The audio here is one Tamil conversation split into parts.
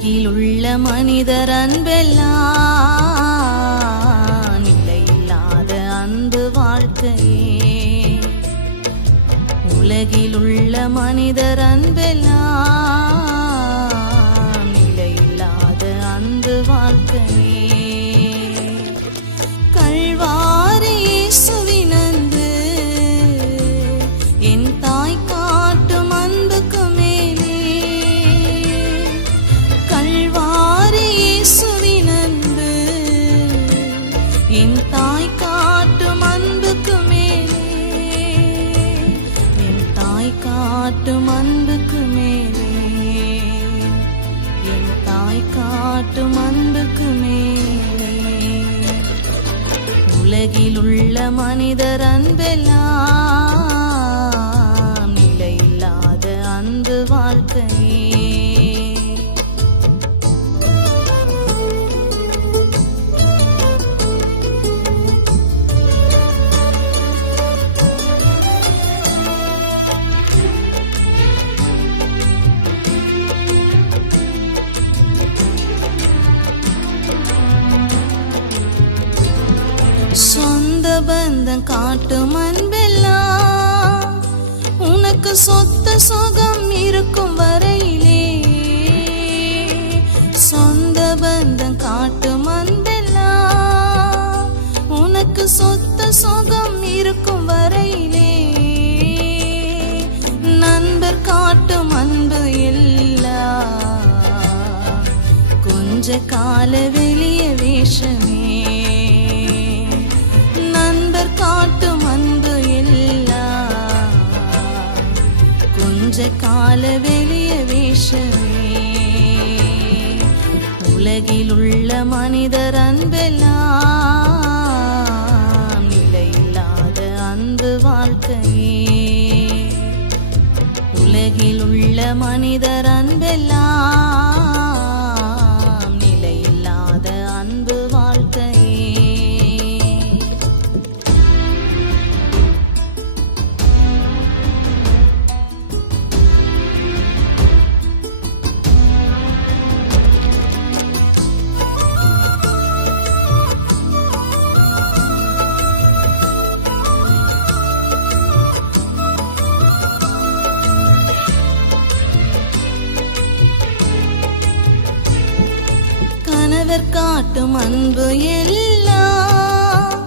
உலகில் உள்ள மனிதர் அன்பெல்லாம் நிலையில்லாத அன்பு வாழ்க்கையே. உலகில் உள்ள மனிதர் அன்பெல்லாம் நிலையில்லாத அன்பு வாழ்க்கையே. காட்டும் அன்புக்கு மேலே. என் தாய் காட்டும் அன்புக்கு மேலே. உலகில் உள்ள மனிதர் அன்பெல்லாம் பந்தம் காட்டும் அன்பெல்லாம் உனக்கு சொத்த சுகம் இருக்கும் வரையிலே. சொந்த பந்தம் காட்டும் அன்பெல்லாம் உனக்கு சொத்த சுகம் இருக்கும் வரையிலே. நண்பர் காட்டும் அன்பு எல்லாம் கொஞ்ச கால வெளிய வேஷம் கொஞ்ச கால வெளிய வேஷமே. உலகில் உள்ள மனிதர் அன்பெல்லாம் நிலையில்லாத அன்பு வாழ்க்கையே. உலகில் உள்ள மனிதர் அன்பெல்லாம் கணவர் காட்டும் அன்பு எல்லாம்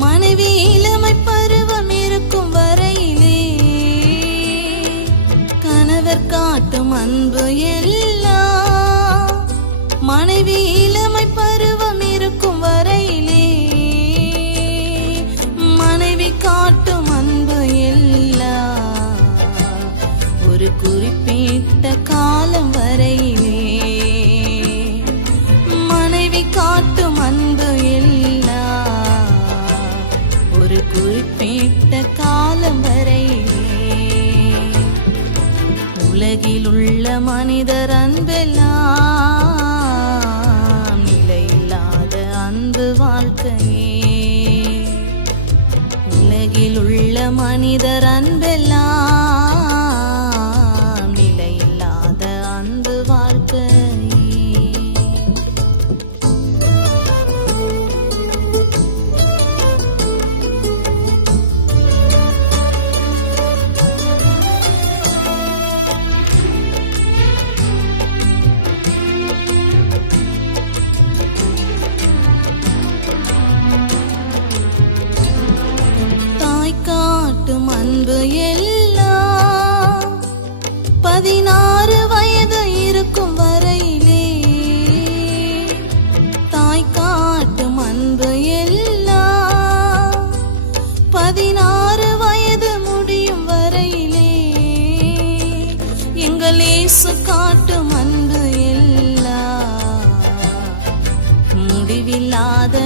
மனைவி இளமை பருவம் இருக்கும் வரையிலே கணவர் காட்டும் அன்பு எல்லாம் குறிப்பிட்ட காலம் வரையிலே உலகில் உள்ள மனிதர் அன்பெல்லாம் நிலையில்லாத அன்பு வாழ்க்கையே. உலகில் உள்ள மனிதர் அன்பெல்லாம் காட்டும் அன்பு எல்லாம். பதினாறு வயது இருக்கும் வரையிலே தாய் காட்டும் அன்பு எல்லாம். பதினாறு வயது முடியும் வரையிலே எங்கள் இயேசு காட்டும் அன்பு எல்லாம். முடிவில்லாத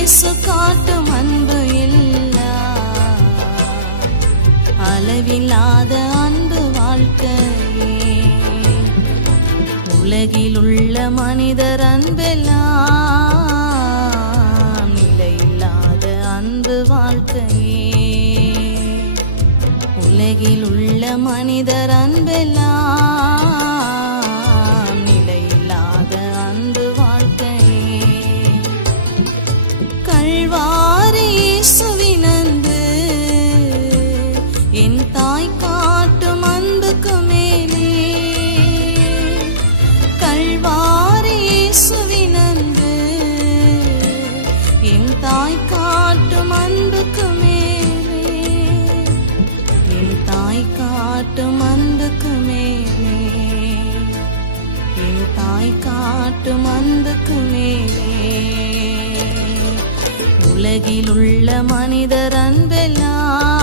எங்கள் இயேசு காட்டும் அன்பு இல்லா. அளவில்லாத அன்பு வாழ்க்கையே. உலகில் உள்ள மனிதர் அன்பெல்லாம் நிலையில்லாத அன்பு வாழ்க்கையே. உலகில் உள்ள மனிதர் அன்பெல்லாம் மட்டும் அன்புக்கு மேலே. உலகில் உள்ள மனிதர் அன்பெல்லாம்